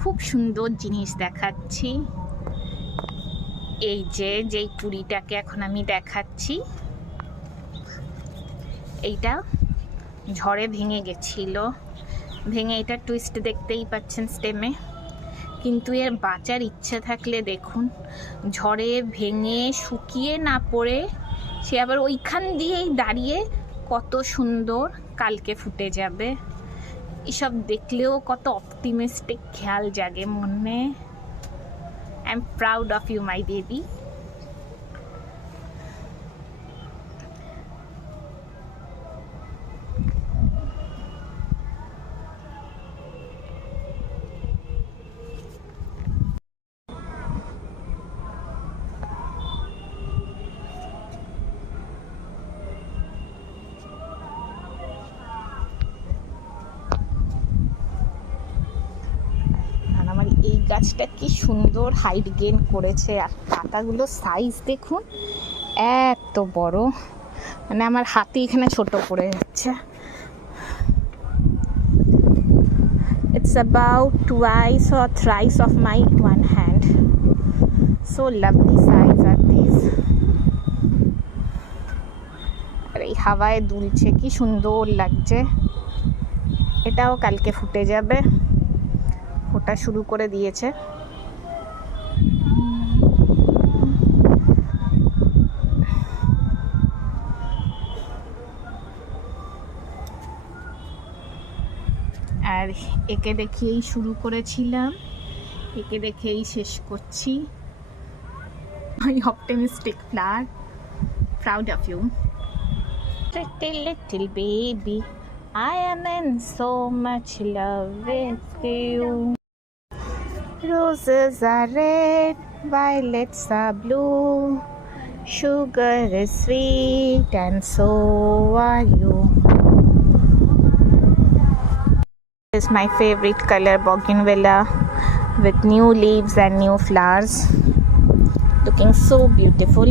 খুব সুন্দর জিনিস দেখাচ্ছি। এই যেই পুরীটাকে এখন আমি দেখাচ্ছি, এইটা ঝড়ে ভেঙে গেছিল। ভেঙে এটা টুইস্ট দেখতেই পাচ্ছেন স্টেমে। কিন্তু এর বাঁচার ইচ্ছে থাকলে দেখুন, ঝড়ে ভেঙে শুকিয়ে না পড়ে সে আবার ওইখান দিয়েই দাঁড়িয়ে কত সুন্দর কালকে ফুটে যাবে। এসব দেখলেও কত অপটিমিস্টিক খেয়াল জাগে মনে। I am proud of you my baby. এই গাছটা কি সুন্দর হাইট গেইন করেছে, আর পাতাগুলো সাইজ দেখুন এত বড়, মানে আমার হাতে এখানে ছোট পড়ে যাচ্ছে। It's about twice or thrice of my one hand. So lovely size are these. আর এই হাওয়ায় দুলছে, কি সুন্দর লাগছে। এটাও কালকে ফুটে যাবে, ফোটা শুরু করে দিয়েছে। আর একে দেখেই শুরু করেছিলাম, একে দেখেই শেষ করছি। My optimistic flower, proud of you. Pretty little baby, I am in so much love with you. Roses are red, violets are blue, sugar is sweet and so are you. This is my favorite color, bougainvillea, with new leaves and new flowers, looking so beautiful.